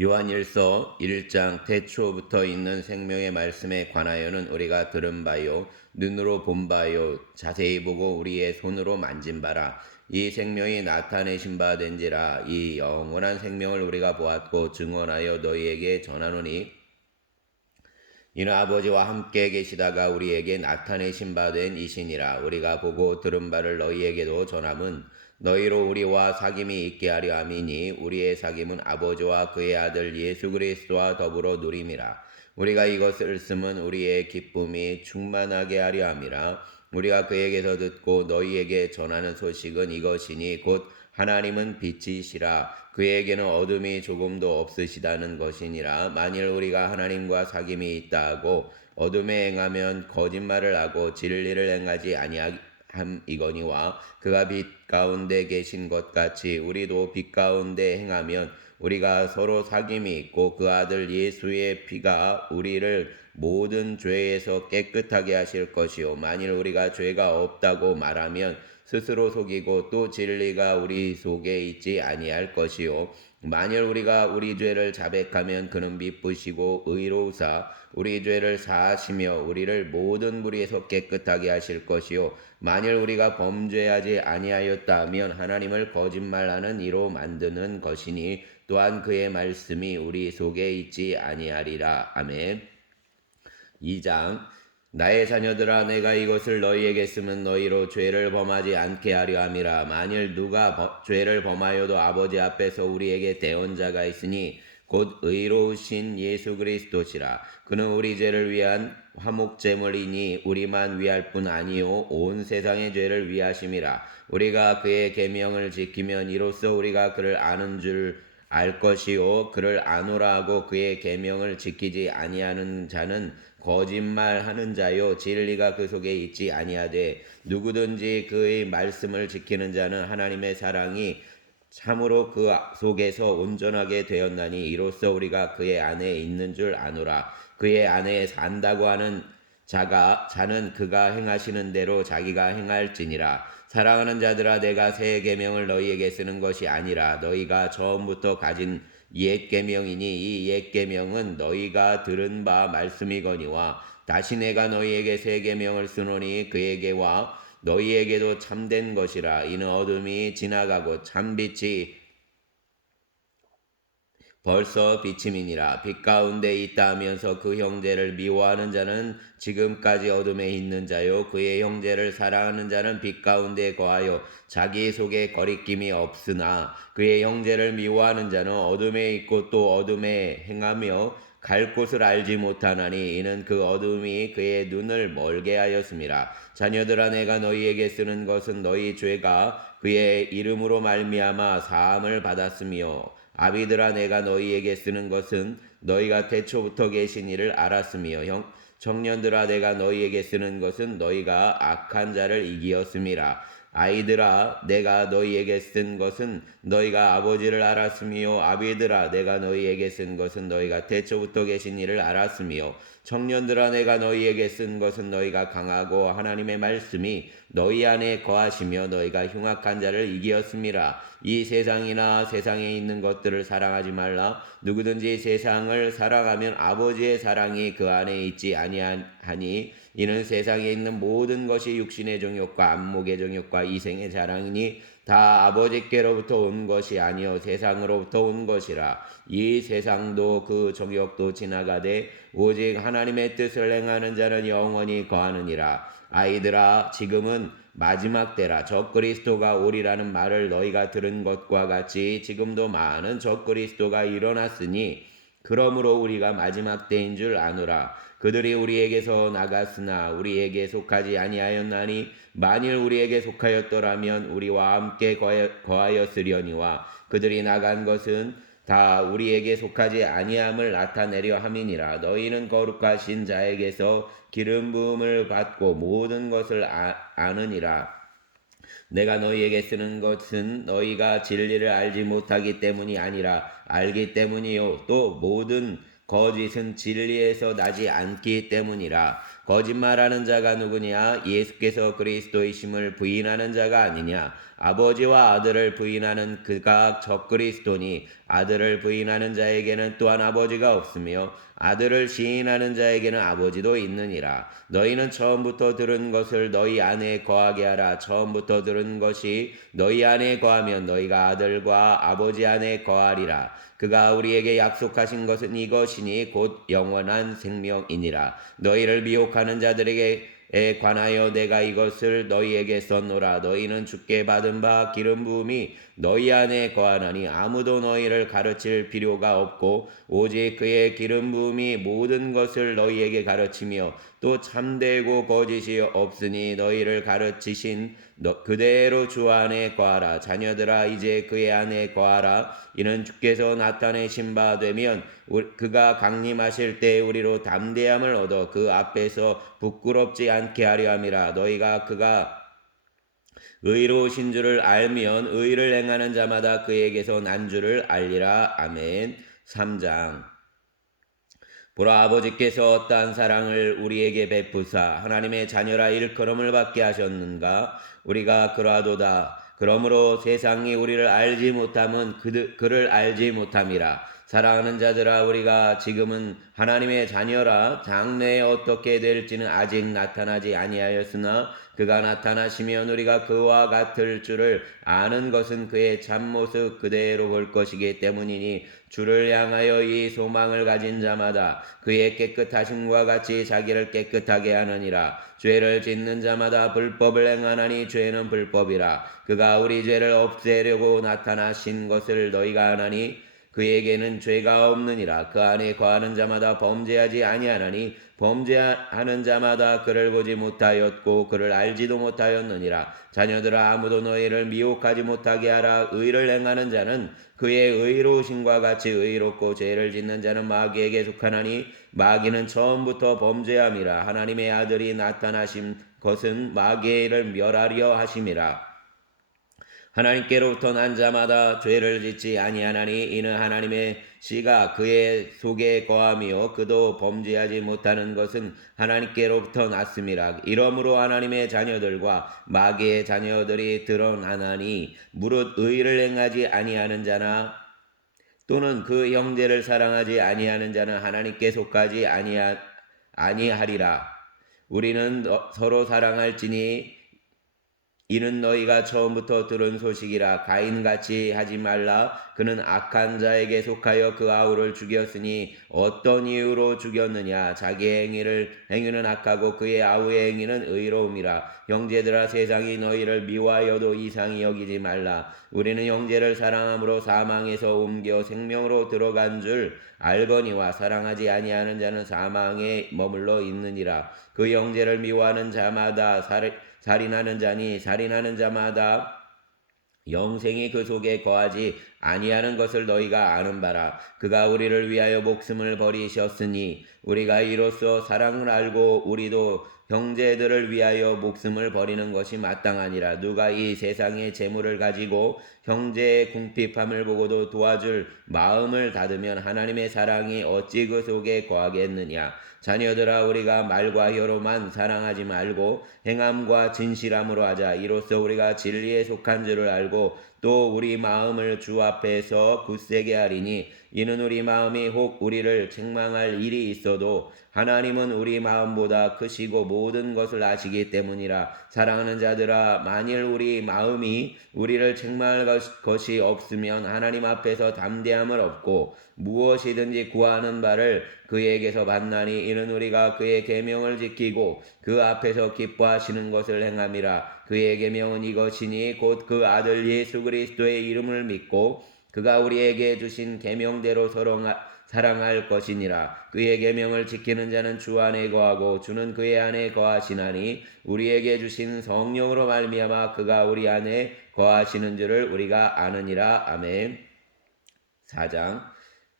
요한일서 1장 태초부터 있는 생명의 말씀에 관하여는 우리가 들은 바요 눈으로 본 바요 자세히 보고 우리의 손으로 만진 바라. 이 생명이 나타내신 바 된지라. 이 영원한 생명을 우리가 보았고 증언하여 너희에게 전하노니 이는 아버지와 함께 계시다가 우리에게 나타내신 바 된 이시니라. 우리가 보고 들은 바를 너희에게도 전함은 너희로 우리와 사귐이 있게 하려 함이니 우리의 사귐은 아버지와 그의 아들 예수 그리스도와 더불어 누림이라. 우리가 이것을 쓰면 우리의 기쁨이 충만하게 하려 함이라. 우리가 그에게서 듣고 너희에게 전하는 소식은 이것이니 곧 하나님은 빛이시라. 그에게는 어둠이 조금도 없으시다는 것이니라. 만일 우리가 하나님과 사귐이 있다 하고 어둠에 행하면 거짓말을 하고 진리를 행하지 아니함이거니와 그가 빛 가운데 계신 것 같이 우리도 빛 가운데 행하면 우리가 서로 사귐이 있고 그 아들 예수의 피가 우리를 모든 죄에서 깨끗하게 하실 것이요 만일 우리가 죄가 없다고 말하면 스스로 속이고 또 진리가 우리 속에 있지 아니할 것이요 만일 우리가 우리 죄를 자백하면 그는 미쁘시고 의로우사 우리 죄를 사하시며 우리를 모든 불의에서 깨끗하게 하실 것이요 만일 우리가 범죄하지 아니하였다 하면 하나님을 거짓말하는 이로 만드는 것이니 또한 그의 말씀이 우리 속에 있지 아니하리라. 아멘. 2장 나의 자녀들아 내가 이것을 너희에게 쓰면 너희로 죄를 범하지 않게 하려 함이라. 만일 누가 죄를 범하여도 아버지 앞에서 우리에게 대언자가 있으니 곧 의로우신 예수 그리스도시라. 그는 우리 죄를 위한 화목제물이니 우리만 위할 뿐 아니요 온 세상의 죄를 위하심이라. 우리가 그의 계명을 지키면 이로써 우리가 그를 아는 줄 알 것이요 그를 아노라 하고 그의 계명을 지키지 아니하는 자는 거짓말하는 자요 진리가 그 속에 있지 아니하되 누구든지 그의 말씀을 지키는 자는 하나님의 사랑이 참으로 그 속에서 온전하게 되었나니 이로써 우리가 그의 안에 있는 줄 아노라. 그의 안에 산다고 하는 자는 그가 행하시는 대로 자기가 행할지니라. 사랑하는 자들아 내가 새 계명을 너희에게 쓰는 것이 아니라 너희가 처음부터 가진 옛 계명이니 이 옛 계명은 너희가 들은 바 말씀이거니와 다시 내가 너희에게 새 계명을 쓰노니 그에게와 너희에게도 참된 것이라. 이는 어둠이 지나가고 참빛이 벌써 비침이니라. 빛 가운데 있다 하면서 그 형제를 미워하는 자는 지금까지 어둠에 있는 자요 그의 형제를 사랑하는 자는 빛 가운데 거하여 자기 속에 거리낌이 없으나 그의 형제를 미워하는 자는 어둠에 있고 또 어둠에 행하며 갈 곳을 알지 못하나니 이는 그 어둠이 그의 눈을 멀게 하였음이라. 자녀들아 내가 너희에게 쓰는 것은 너희 죄가 그의 이름으로 말미암아 사함을 받았으며 아비들아 내가 너희에게 쓰는 것은 너희가 태초부터 계신 이를 알았으며 청년들아 내가 너희에게 쓰는 것은 너희가 악한 자를 이기었음이라. 아이들아 내가 너희에게 쓴 것은 너희가 아버지를 알았으며 아비들아 내가 너희에게 쓴 것은 너희가 태초부터 계신 이를 알았으며 청년들아 내가 너희에게 쓴 것은 너희가 강하고 하나님의 말씀이 너희 안에 거하시며 너희가 흉악한 자를 이기었음이라. 이 세상이나 세상에 있는 것들을 사랑하지 말라. 누구든지 세상을 사랑하면 아버지의 사랑이 그 안에 있지 아니하니 이는 세상에 있는 모든 것이 육신의 정욕과 안목의 정욕과 이생의 자랑이니 다 아버지께로부터 온 것이 아니요 세상으로부터 온 것이라. 이 세상도 그 정욕도 지나가되 오직 하나님의 뜻을 행하는 자는 영원히 거하느니라. 아이들아 지금은 마지막 때라. 적그리스도가 오리라는 말을 너희가 들은 것과 같이 지금도 많은 적그리스도가 일어났으니 그러므로 우리가 마지막 때인 줄 아노라. 그들이 우리에게서 나갔으나 우리에게 속하지 아니하였나니 만일 우리에게 속하였더라면 우리와 함께 거하였으려니와 그들이 나간 것은 다 우리에게 속하지 아니함을 나타내려 함이니라. 너희는 거룩하신 자에게서 기름 부음을 받고 모든 것을 아느니라. 내가 너희에게 쓰는 것은 너희가 진리를 알지 못하기 때문이 아니라 알기 때문이요 또 모든 거짓은 진리에서 나지 않기 때문이라. 거짓말하는 자가 누구냐? 예수께서 그리스도이심을 부인하는 자가 아니냐? 아버지와 아들을 부인하는 그가 적그리스도니 아들을 부인하는 자에게는 또한 아버지가 없으며 아들을 시인하는 자에게는 아버지도 있느니라. 너희는 처음부터 들은 것을 너희 안에 거하게 하라. 처음부터 들은 것이 너희 안에 거하면 너희가 아들과 아버지 안에 거하리라. 그가 우리에게 약속하신 것은 이것이니 곧 영원한 생명이니라. 너희를 미혹하는 자들에게 관하여 내가 이것을 너희에게 썼노라. 너희는 주께 받은 바 기름 부음이 너희 안에 거하나니 아무도 너희를 가르칠 필요가 없고 오직 그의 기름 부음이 모든 것을 너희에게 가르치며 또 참되고 거짓이 없으니 너희를 가르치신 그대로 주 안에 거하라. 자녀들아 이제 그의 안에 거하라. 이는 주께서 나타내신 바 되면 그가 강림하실 때 우리로 담대함을 얻어 그 앞에서 부끄럽지 않게 하려 함이라. 너희가 그가 의로우신 줄을 알면 의를 행하는 자마다 그에게서 난 줄을 알리라. 아멘. 3장. 보라, 아버지께서 어떠한 사랑을 우리에게 베푸사 하나님의 자녀라 일컬음을 받게 하셨는가? 우리가 그러하도다. 그러므로 세상이 우리를 알지 못함은 그를 알지 못함이라. 사랑하는 자들아, 우리가 지금은 하나님의 자녀라. 장래에 어떻게 될지는 아직 나타나지 아니하였으나 그가 나타나시면 우리가 그와 같을 줄을 아는 것은 그의 참모습 그대로 볼 것이기 때문이니 주를 향하여 이 소망을 가진 자마다 그의 깨끗하심과 같이 자기를 깨끗하게 하느니라. 죄를 짓는 자마다 불법을 행하나니 죄는 불법이라. 그가 우리 죄를 없애려고 나타나신 것을 너희가 아나니 그에게는 죄가 없느니라. 그 안에 거하는 자마다 범죄하지 아니하나니 범죄하는 자마다 그를 보지 못하였고 그를 알지도 못하였느니라. 자녀들아, 아무도 너희를 미혹하지 못하게 하라. 의를 행하는 자는 그의 의로우심과 같이 의롭고 죄를 짓는 자는 마귀에게 속하나니 마귀는 처음부터 범죄함이라. 하나님의 아들이 나타나신 것은 마귀를 멸하려 하심이라. 하나님께로부터 난 자마다 죄를 짓지 아니하나니 이는 하나님의 씨가 그의 속에 거하며 그도 범죄하지 못하는 것은 하나님께로부터 났음이라. 이러므로 하나님의 자녀들과 마귀의 자녀들이 드러나나니 무릇 의를 행하지 아니하는 자나 또는 그 형제를 사랑하지 아니하는 자는 하나님께 속하지 아니하리라. 우리는 서로 사랑할지니 이는 너희가 처음부터 들은 소식이라. 가인같이 하지 말라. 그는 악한 자에게 속하여 그 아우를 죽였으니 어떤 이유로 죽였느냐? 자기의 행위는 악하고 그의 아우의 행위는 의로움이라. 형제들아, 세상이 너희를 미워하여도 이상히 여기지 말라. 우리는 형제를 사랑함으로 사망에서 옮겨 생명으로 들어간 줄 알거니와 사랑하지 아니하는 자는 사망에 머물러 있느니라. 그 형제를 미워하는 자마다 살인하는 자니 살인하는 자마다 영생이 그 속에 거하지 아니하는 것을 너희가 아는 바라. 그가 우리를 위하여 목숨을 버리셨으니 우리가 이로써 사랑을 알고 우리도 형제들을 위하여 목숨을 버리는 것이 마땅하니라. 누가 이 세상의 재물을 가지고 형제의 궁핍함을 보고도 도와줄 마음을 닫으면 하나님의 사랑이 어찌 그 속에 거하겠느냐. 자녀들아, 우리가 말과 혀로만 사랑하지 말고 행함과 진실함으로 하자. 이로써 우리가 진리에 속한 줄을 알고 또 우리 마음을 주 앞에서 굳세게 하리니 이는 우리 마음이 혹 우리를 책망할 일이 있어도 하나님은 우리 마음보다 크시고 모든 것을 아시기 때문이라. 사랑하는 자들아, 만일 우리 마음이 우리를 책망할 것이 없으면 하나님 앞에서 담대함을 얻고 무엇이든지 구하는 바를 그에게서 받나니 이는 우리가 그의 계명을 지키고 그 앞에서 기뻐하시는 것을 행함이라. 그의 계명은 이것이니 곧 그 아들 예수 그리스도의 이름을 믿고 그가 우리에게 주신 계명대로 서로 사랑할 것이니라. 그의 계명을 지키는 자는 주 안에 거하고 주는 그의 안에 거하시나니 우리에게 주신 성령으로 말미암아 그가 우리 안에 거하시는 줄을 우리가 아느니라. 아멘. 4장.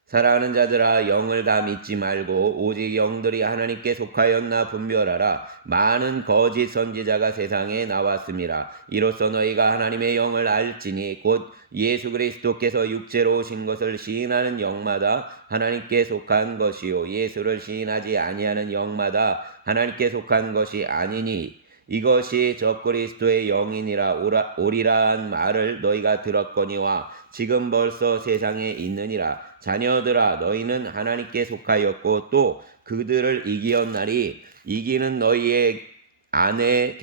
사랑하는 자들아 영을 다 믿지 말고 오직 영들이 하나님께 속하였나 분별하라. 많은 거짓 선지자가 세상에 나왔습니다. 이로써 너희가 하나님의 영을 알지니 곧 예수 그리스도께서 육체로 오신 것을 시인하는 영마다 하나님께 속한 것이요 예수를 시인하지 아니하는 영마다 하나님께 속한 것이 아니니 이것이 적그리스도의 영이니라 오리라한 말을 너희가 들었거니와 지금 벌써 세상에 있느니라. 자녀들아 너희는 하나님께 속하였고 또 그들을 이기었나니 이기는 너희의 안에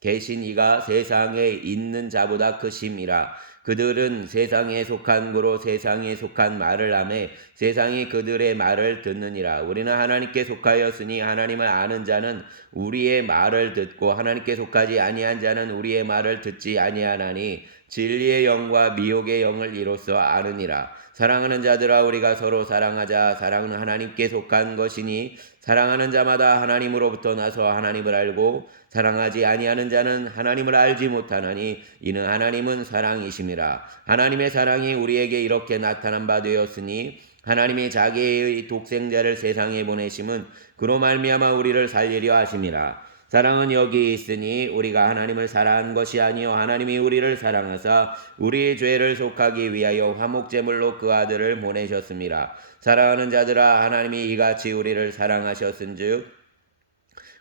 계신 이가 세상에 있는 자보다 크심이라. 그들은 세상에 속한 고로 세상에 속한 말을 하며 세상이 그들의 말을 듣느니라. 우리는 하나님께 속하였으니 하나님을 아는 자는 우리의 말을 듣고 하나님께 속하지 아니한 자는 우리의 말을 듣지 아니하나니 진리의 영과 미혹의 영을 이로써 아느니라. 사랑하는 자들아 우리가 서로 사랑하자. 사랑은 하나님께 속한 것이니 사랑하는 자마다 하나님으로부터 나서 하나님을 알고 사랑하지 아니하는 자는 하나님을 알지 못하나니 이는 하나님은 사랑이심이라. 하나님의 사랑이 우리에게 이렇게 나타난 바 되었으니 하나님이 자기의 독생자를 세상에 보내심은 그로 말미암아 우리를 살리려 하심이라. 사랑은 여기 있으니 우리가 하나님을 사랑한 것이 아니요 하나님이 우리를 사랑하사 우리의 죄를 속하기 위하여 화목제물로 그 아들을 보내셨습니다. 사랑하는 자들아 하나님이 이같이 우리를 사랑하셨은즉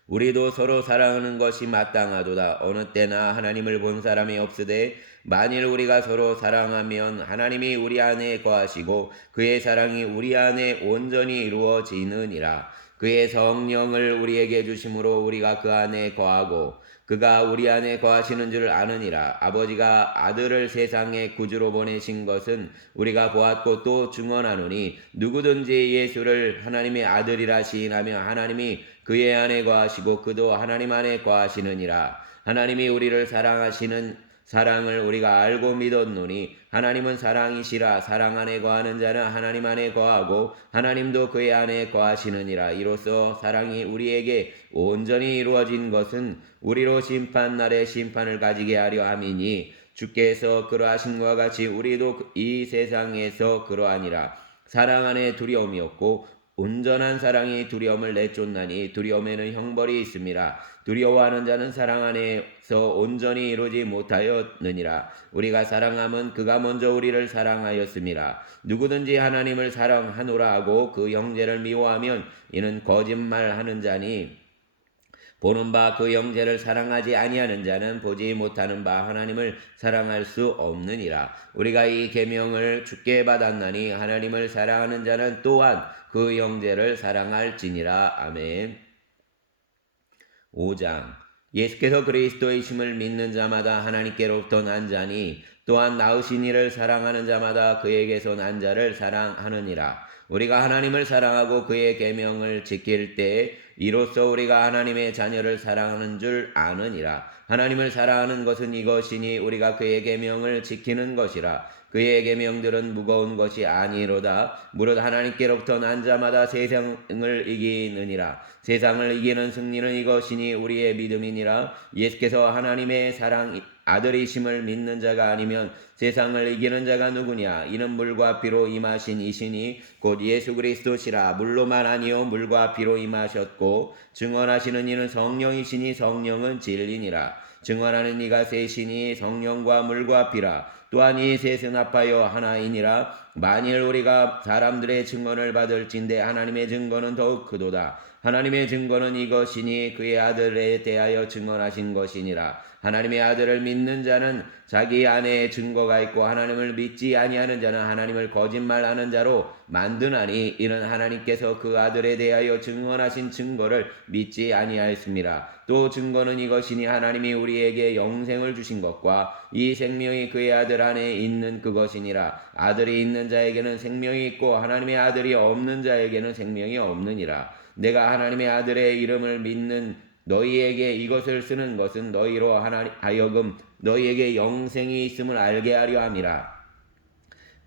우리도 서로 사랑하는 것이 마땅하도다. 어느 때나 하나님을 본 사람이 없으되 만일 우리가 서로 사랑하면 하나님이 우리 안에 거하시고 그의 사랑이 우리 안에 온전히 이루어지느니라. 그의 성령을 우리에게 주심으로 우리가 그 안에 거하고 그가 우리 안에 거하시는 줄 아느니라. 아버지가 아들을 세상에 구주로 보내신 것은 우리가 보았고 또 증언하노니 누구든지 예수를 하나님의 아들이라 시인하며 하나님이 그의 안에 거하시고 그도 하나님 안에 거하시느니라. 하나님이 우리를 사랑하시는 사랑을 우리가 알고 믿었노니 하나님은 사랑이시라. 사랑 안에 거하는 자는 하나님 안에 거하고 하나님도 그의 안에 거하시느니라. 이로써 사랑이 우리에게 온전히 이루어진 것은 우리로 심판날에 심판을 가지게 하려 함이니 주께서 그러하신 것과 같이 우리도 이 세상에서 그러하니라. 사랑 안에 두려움이 없고 온전한 사랑이 두려움을 내쫓나니 두려움에는 형벌이 있음이라. 두려워하는 자는 사랑 안에서 온전히 이루지 못하였느니라. 우리가 사랑함은 그가 먼저 우리를 사랑하였음이라. 누구든지 하나님을 사랑하노라 하고 그 형제를 미워하면 이는 거짓말하는 자니 보는 바 그 형제를 사랑하지 아니하는 자는 보지 못하는 바 하나님을 사랑할 수 없느니라. 우리가 이 계명을 주께 받았나니 하나님을 사랑하는 자는 또한 그 형제를 사랑할지니라. 아멘. 5장 예수께서 그리스도이심을 믿는 자마다 하나님께로부터 난 자니 또한 낳으신 이를 사랑하는 자마다 그에게서 난 자를 사랑하느니라. 우리가 하나님을 사랑하고 그의 계명을 지킬 때에 이로써 우리가 하나님의 자녀를 사랑하는 줄 아느니라. 하나님을 사랑하는 것은 이것이니 우리가 그의 계명을 지키는 것이라. 그의 계명들은 무거운 것이 아니로다. 무릇 하나님께로부터 난 자마다 세상을 이기느니라. 세상을 이기는 승리는 이것이니 우리의 믿음이니라. 예수께서 하나님의 사랑 아들이심을 믿는 자가 아니면 세상을 이기는 자가 누구냐? 이는 물과 피로 임하신 이시니 곧 예수 그리스도시라. 물로만 아니요 물과 피로 임하셨고 증언하시는 이는 성령이시니 성령은 진리니라. 증언하는 이가 셋이니 성령과 물과 피라. 또한 이 셋은 합하여 하나이니라. 만일 우리가 사람들의 증언을 받을진대 하나님의 증거는 더욱 크도다. 하나님의 증거는 이것이니 그의 아들에 대하여 증언하신 것이니라. 하나님의 아들을 믿는 자는 자기 안에 증거가 있고 하나님을 믿지 아니하는 자는 하나님을 거짓말하는 자로 만드나니 이는 하나님께서 그 아들에 대하여 증언하신 증거를 믿지 아니하였습니다. 또 증거는 이것이니 하나님이 우리에게 영생을 주신 것과 이 생명이 그의 아들 안에 있는 그것이니라. 아들이 있는 자에게는 생명이 있고 하나님의 아들이 없는 자에게는 생명이 없느니라. 내가 하나님의 아들의 이름을 믿는 너희에게 이것을 쓰는 것은 너희로 하여금 너희에게 영생이 있음을 알게 하려 함이라.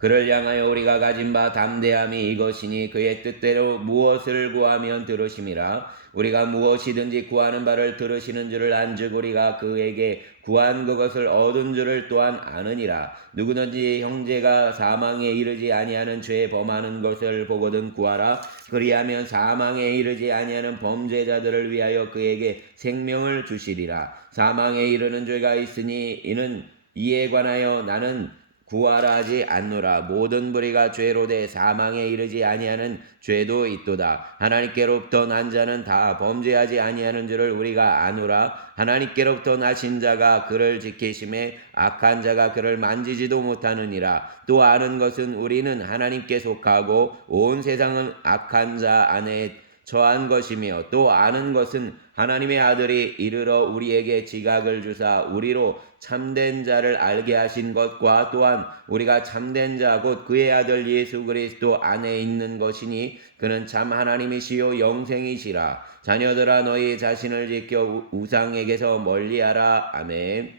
그를 향하여 우리가 가진 바 담대함이 이것이니 그의 뜻대로 무엇을 구하면 들으심이라. 우리가 무엇이든지 구하는 바를 들으시는 줄을 안즉 우리가 그에게 구한 그것을 얻은 줄을 또한 아느니라. 누구든지 형제가 사망에 이르지 아니하는 죄에 범하는 것을 보거든 구하라. 그리하면 사망에 이르지 아니하는 범죄자들을 위하여 그에게 생명을 주시리라. 사망에 이르는 죄가 있으니 이는 이에 관하여 나는 구하라 하지 않노라. 모든 무리가 죄로 돼 사망에 이르지 아니하는 죄도 있도다. 하나님께로부터 난 자는 다 범죄하지 아니하는 줄을 우리가 아노라. 하나님께로부터 나신 자가 그를 지키심에 악한 자가 그를 만지지도 못하느니라. 또 아는 것은 우리는 하나님께 속하고 온 세상은 악한 자 안에 처한 것이며, 또 아는 것은 하나님의 아들이 이르러 우리에게 지각을 주사 우리로 참된 자를 알게 하신 것과 또한 우리가 참된 자 곧 그의 아들 예수 그리스도 안에 있는 것이니 그는 참 하나님이시요 영생이시라. 자녀들아 너희 자신을 지켜 우상에게서 멀리하라. 아멘.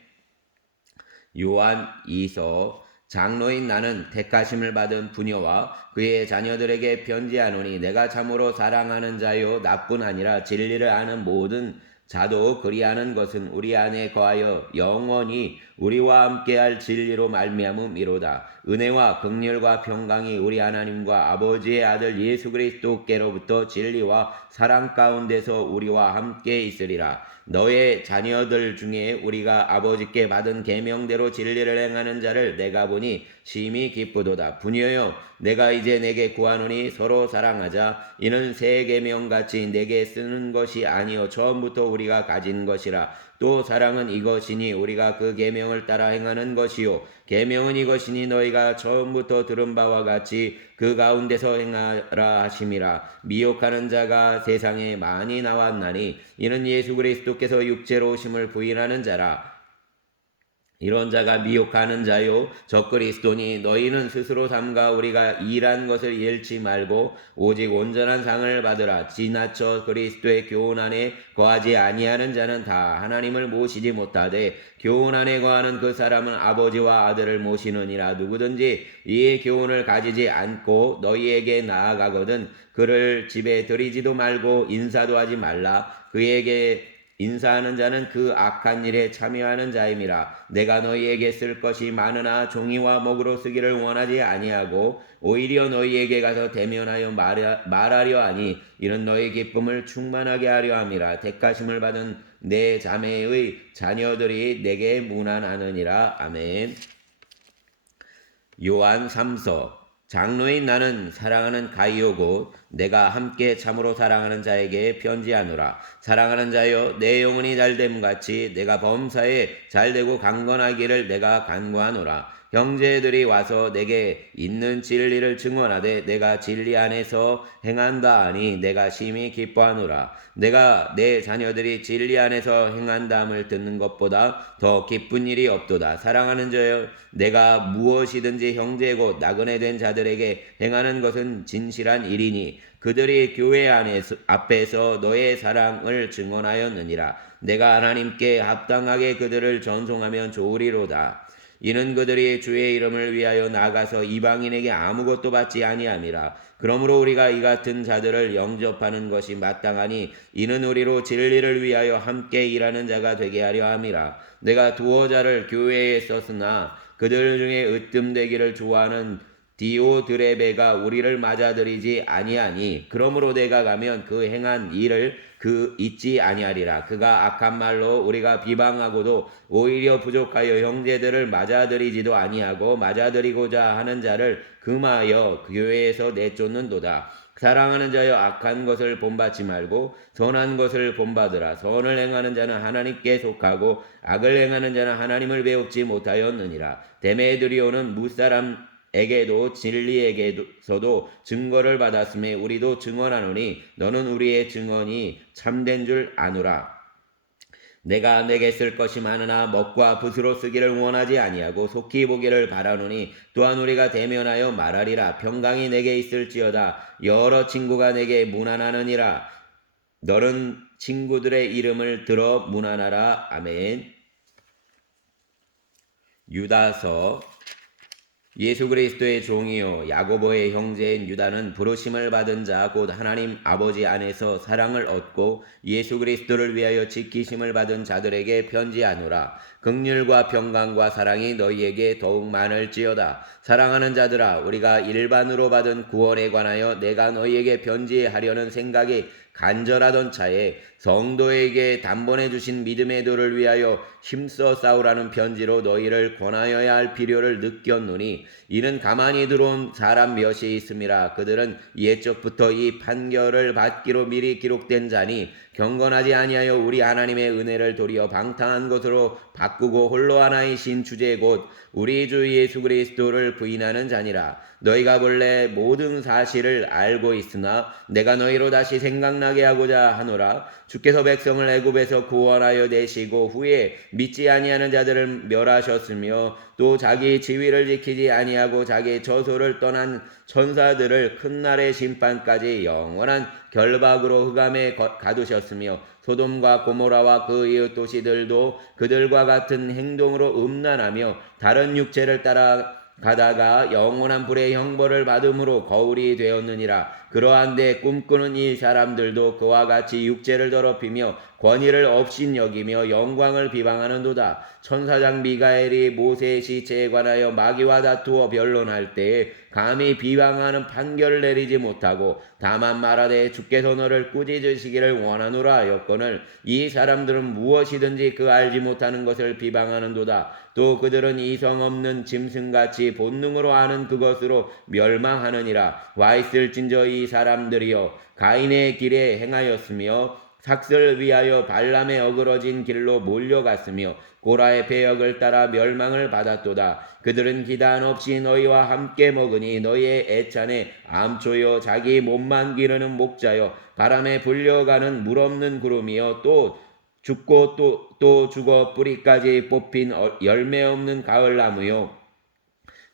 요한 2서. 장로인 나는 택하심을 받은 부녀와 그의 자녀들에게 편지하노니 내가 참으로 사랑하는 자요 나뿐 아니라 진리를 아는 모든 자도 그리하는 것은 우리 안에 거하여 영원히 우리와 함께할 진리로 말미암음이로다. 은혜와 긍휼과 평강이 우리 하나님과 아버지의 아들 예수 그리스도께로부터 진리와 사랑 가운데서 우리와 함께 있으리라. 너의 자녀들 중에 우리가 아버지께 받은 계명대로 진리를 행하는 자를 내가 보니 심히 기쁘도다. 부녀여 내가 이제 내게 구하노니 서로 사랑하자. 이는 새 계명같이 내게 쓰는 것이 아니요 처음부터 우리가 가진 것이라. 또 사랑은 이것이니 우리가 그 계명을 따라 행하는 것이요 계명은 이것이니 너희가 처음부터 들은 바와 같이 그 가운데서 행하라 하심이라. 미혹하는 자가 세상에 많이 나왔나니 이는 예수 그리스도께서 육체로 오심을 부인하는 자라. 이런 자가 미혹하는 자요 적그리스도니 너희는 스스로 삼가 우리가 일한 것을 잃지 말고 오직 온전한 상을 받으라. 지나쳐 그리스도의 교훈 안에 거하지 아니하는 자는 다 하나님을 모시지 못하되 교훈 안에 거하는 그 사람은 아버지와 아들을 모시느니라. 누구든지 이 교훈을 가지지 않고 너희에게 나아가거든 그를 집에 들이지도 말고 인사도 하지 말라. 그에게 인사하는 자는 그 악한 일에 참여하는 자임이라. 내가 너희에게 쓸 것이 많으나 종이와 목으로 쓰기를 원하지 아니하고 오히려 너희에게 가서 대면하여 말하려 하니 이는 너희 기쁨을 충만하게 하려 함이라. 택하심을 받은 내 자매의 자녀들이 내게 문안하느니라. 아멘. 요한 3서. 장로인 나는 사랑하는 가이오고 내가 함께 참으로 사랑하는 자에게 편지하노라. 사랑하는 자여 내 영혼이 잘됨같이 내가 범사에 잘되고 강건하기를 내가 간구하노라. 형제들이 와서 내게 있는 진리를 증언하되 내가 진리 안에서 행한다 하니 내가 심히 기뻐하노라. 내가 내 자녀들이 진리 안에서 행한다함을 듣는 것보다 더 기쁜 일이 없도다. 사랑하는 자여 내가 무엇이든지 형제고 나그네 된 자들에게 행하는 것은 진실한 일이니 그들이 교회 앞에서 너의 사랑을 증언하였느니라. 내가 하나님께 합당하게 그들을 전송하면 좋으리로다. 이는 그들이 주의 이름을 위하여 나가서 이방인에게 아무것도 받지 아니함이라. 그러므로 우리가 이 같은 자들을 영접하는 것이 마땅하니 이는 우리로 진리를 위하여 함께 일하는 자가 되게 하려 함이라. 내가 두어 자를 교회에 썼으나 그들 중에 으뜸되기를 좋아하는 디오드레베가 우리를 맞아들이지 아니하니 그러므로 내가 가면 그 행한 일을 그 잊지 아니하리라. 그가 악한 말로 우리가 비방하고도 오히려 부족하여 형제들을 맞아들이지도 아니하고 맞아들이고자 하는 자를 금하여 교회에서 내쫓는도다. 사랑하는 자여 악한 것을 본받지 말고 선한 것을 본받으라. 선을 행하는 자는 하나님께 속하고 악을 행하는 자는 하나님을 배웁지 못하였느니라. 데메드리오는 무사람에게도 진리에게서도 증거를 받았음에 우리도 증언하노니 너는 우리의 증언이 참된 줄 아노라. 내가 내게 쓸 것이 많으나 먹과 붓으로 쓰기를 원하지 아니하고 속히 보기를 바라노니 또한 우리가 대면하여 말하리라. 평강이 내게 있을지어다. 여러 친구가 내게 문안하느니라. 너는 친구들의 이름을 들어 문안하라. 아멘. 유다서. 예수 그리스도의 종이요 야고보의 형제인 유다는 부르심을 받은 자 곧 하나님 아버지 안에서 사랑을 얻고 예수 그리스도를 위하여 지키심을 받은 자들에게 편지하노라. 긍휼과 평강과 사랑이 너희에게 더욱 많을지어다. 사랑하는 자들아, 우리가 일반으로 받은 구원에 관하여 내가 너희에게 편지하려는 생각이 간절하던 차에 성도에게 단번에 주신 믿음의 도를 위하여 힘써 싸우라는 편지로 너희를 권하여야 할 필요를 느꼈노니 이는 가만히 들어온 사람 몇이 있음이라. 그들은 옛적부터 이 판결을 받기로 미리 기록된 자니 경건하지 아니하여 우리 하나님의 은혜를 도리어 방탕한 것으로 바꾸고 홀로 하나이신 주제 곧 우리 주 예수 그리스도를 부인하는 자니라. 너희가 본래 모든 사실을 알고 있으나 내가 너희로 다시 생각나게 하고자 하노라. 주께서 백성을 애굽에서 구원하여 내시고 후에 믿지 아니하는 자들을 멸하셨으며 또 자기 지위를 지키지 아니하고 자기 저소를 떠난 천사들을 큰 날의 심판까지 영원한 결박으로 흑암에 가두셨으며 소돔과 고모라와 그 이웃 도시들도 그들과 같은 행동으로 음란하며 다른 육체를 따라 가다가 영원한 불의 형벌을 받음으로 거울이 되었느니라. 그러한데 꿈꾸는 이 사람들도 그와 같이 육체를 더럽히며 권위를 업신여기며 영광을 비방하는도다. 천사장 미가엘이 모세의 시체에 관하여 마귀와 다투어 변론할 때에 감히 비방하는 판결을 내리지 못하고 다만 말하되 주께서 너를 꾸짖으시기를 원하노라 하였거늘 이 사람들은 무엇이든지 그 알지 못하는 것을 비방하는도다. 또 그들은 이성 없는 짐승같이 본능으로 아는 그것으로 멸망하느니라. 와 있을진저 이 사람들이여 가인의 길에 행하였으며 삭슬 위하여 발람의 어그러진 길로 몰려갔으며 고라의 배역을 따라 멸망을 받았도다. 그들은 기단 없이 너희와 함께 먹으니 너희의 애찬에 암초여 자기 몸만 기르는 목자여 바람에 불려가는 물 없는 구름이여 또 죽고 또 죽어 뿌리까지 뽑힌 열매 없는 가을나무요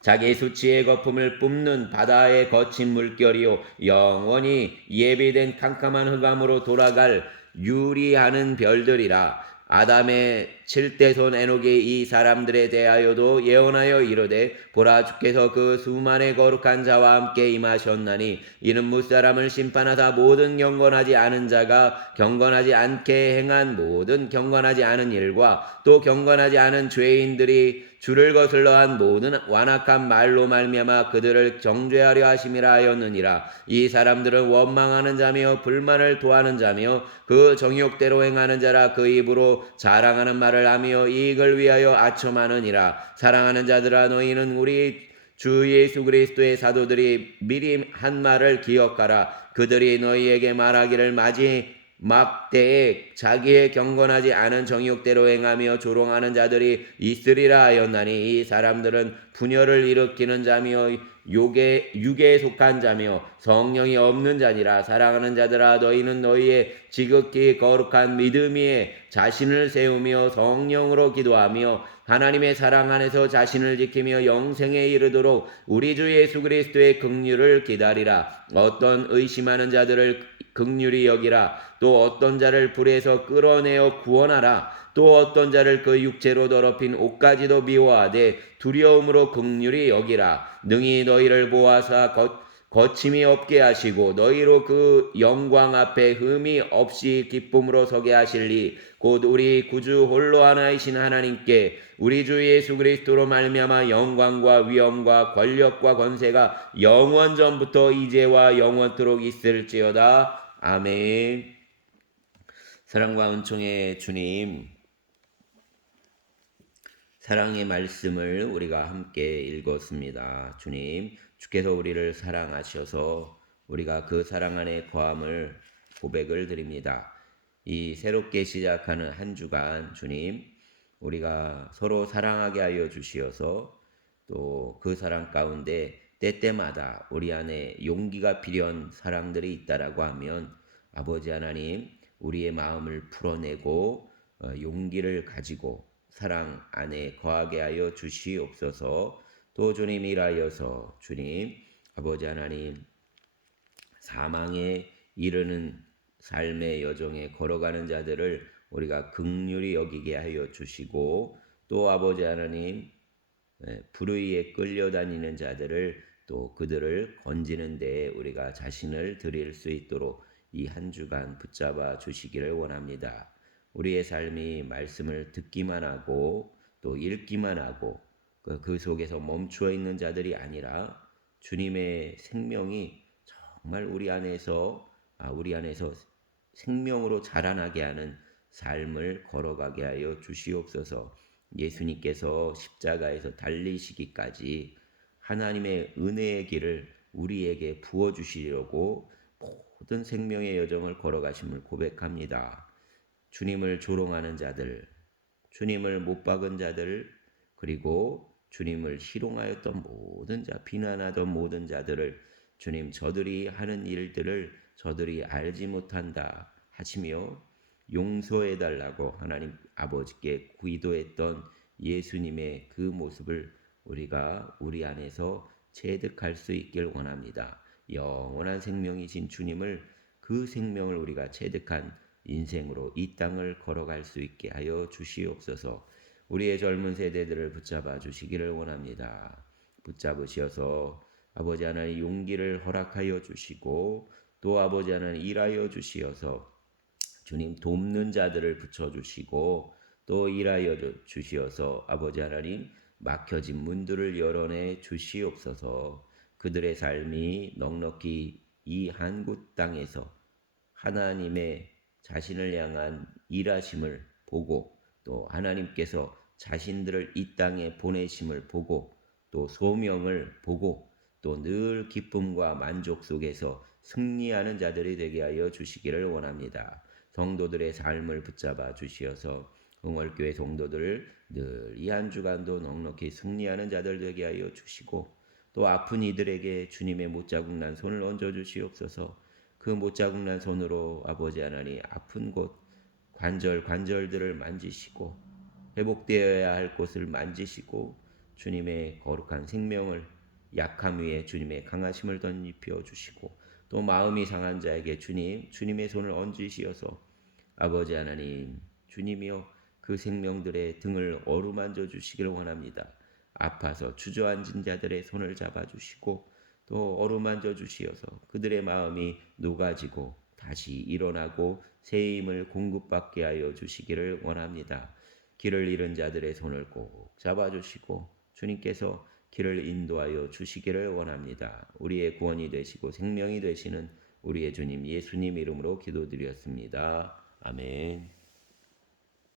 자기 수치의 거품을 뿜는 바다의 거친 물결이요 영원히 예비된 캄캄한 흑암으로 돌아갈 유리하는 별들이라. 아담의 7대손 에녹이 이 사람들에 대하여도 예언하여 이르되 보라 주께서 그 수만의 거룩한 자와 함께 임하셨나니 이는 무사람을 심판하사 모든 경건하지 않은 자가 경건하지 않게 행한 모든 경건하지 않은 일과 또 경건하지 않은 죄인들이 주를 거슬러 한 모든 완악한 말로 말미암아 그들을 정죄하려 하심이라 하였느니라. 이 사람들은 원망하는 자며 불만을 토하는 자며 그 정욕대로 행하는 자라. 그 입으로 자랑하는 말을 하며 이익을 위하여 아첨하느니라. 사랑하는 자들아 너희는 우리 주 예수 그리스도의 사도들이 미리 한 말을 기억하라. 그들이 너희에게 말하기를 마지막 때에 자기의 경건하지 않은 정욕대로 행하며 조롱하는 자들이 있으리라 하였나니 이 사람들은 분열을 일으키는 자며 육에 속한 자며 성령이 없는 자니라. 사랑하는 자들아 너희는 너희의 지극히 거룩한 믿음 위에 자신을 세우며 성령으로 기도하며 하나님의 사랑 안에서 자신을 지키며 영생에 이르도록 우리 주 예수 그리스도의 긍휼을 기다리라. 어떤 의심하는 자들을 긍휼히 여기라. 또 어떤 자를 불에서 끌어내어 구원하라. 또 어떤 자를 그 육체로 더럽힌 옷까지도 미워하되 두려움으로 긍휼히 여기라. 능히 너희를 보아사 거침이 없게 하시고 너희로 그 영광 앞에 흠이 없이 기쁨으로 서게 하실리 곧 우리 구주 홀로 하나이신 하나님께 우리 주 예수 그리스도로 말미암아 영광과 위엄과 권력과 권세가 영원 전부터 이제와 영원토록 있을지어다. 아멘. 사랑과 은총의 주님, 사랑의 말씀을 우리가 함께 읽었습니다. 주님, 주께서 우리를 사랑하셔서 우리가 그 사랑 안에 거함을 고백을 드립니다. 이 새롭게 시작하는 한 주간 주님, 우리가 서로 사랑하게 하여 주시어서 또 그 사랑 가운데 때때마다 우리 안에 용기가 필요한 사랑들이 있다라고 하면 아버지 하나님, 우리의 마음을 풀어내고 용기를 가지고 사랑 안에 거하게 하여 주시옵소서. 또 주님 일하여서 주님 아버지 하나님 사망에 이르는 삶의 여정에 걸어가는 자들을 우리가 긍휼히 여기게 하여 주시고 또 아버지 하나님 불의에 끌려다니는 자들을 또 그들을 건지는 데에 우리가 자신을 드릴 수 있도록 이 한 주간 붙잡아 주시기를 원합니다. 우리의 삶이 말씀을 듣기만 하고 또 읽기만 하고 그 속에서 멈추어 있는 자들이 아니라 주님의 생명이 정말 우리 안에서 생명으로 자라나게 하는 삶을 걸어가게 하여 주시옵소서. 예수님께서 십자가에서 달리시기까지 하나님의 은혜의 길을 우리에게 부어 주시려고 모든 생명의 여정을 걸어가심을 고백합니다. 주님을 조롱하는 자들, 주님을 못 박은 자들, 그리고 주님을 희롱하였던 모든 자, 비난하던 모든 자들을 주님 저들이 하는 일들을 저들이 알지 못한다 하시며 용서해 달라고 하나님 아버지께 기도했던 예수님의 그 모습을 우리가 우리 안에서 체득할 수 있길 원합니다. 영원한 생명이신 주님을 그 생명을 우리가 체득한 인생으로 이 땅을 걸어갈 수 있게 하여 주시옵소서. 우리의 젊은 세대들을 붙잡아 주시기를 원합니다. 붙잡으셔서 아버지 하나님 용기를 허락하여 주시고 또 아버지 하나님 일하여 주시어서 주님 돕는 자들을 붙여주시고 또 일하여 주시어서 아버지 하나님 막혀진 문들을 열어내 주시옵소서. 그들의 삶이 넉넉히 이 한국 땅에서 하나님의 자신을 향한 일하심을 보고 또 하나님께서 자신들을 이 땅에 보내심을 보고 또 소명을 보고 또 늘 기쁨과 만족 속에서 승리하는 자들이 되게 하여 주시기를 원합니다. 성도들의 삶을 붙잡아 주시어서 응월교회 성도들을 늘 이 한 주간도 넉넉히 승리하는 자들 되게 하여 주시고 또 아픈 이들에게 주님의 못자국 난 손을 얹어 주시옵소서. 그 못자국 난 손으로 아버지 하나님 아픈 곳 관절들을 만지시고 회복되어야 할 곳을 만지시고 주님의 거룩한 생명을 약함 위에 주님의 강하심을 덧입혀 주시고 또 마음이 상한 자에게 주님의 손을 얹으시어서 아버지 하나님 주님이여 그 생명들의 등을 어루만져 주시기를 원합니다. 아파서 주저앉은 자들의 손을 잡아주시고 또 어루만져 주시어서 그들의 마음이 녹아지고 다시 일어나고 새 힘을 공급받게 하여 주시기를 원합니다. 길을 잃은 자들의 손을 꼭 잡아주시고 주님께서 길을 인도하여 주시기를 원합니다. 우리의 구원이 되시고 생명이 되시는 우리의 주님 예수님 이름으로 기도드렸습니다. 아멘.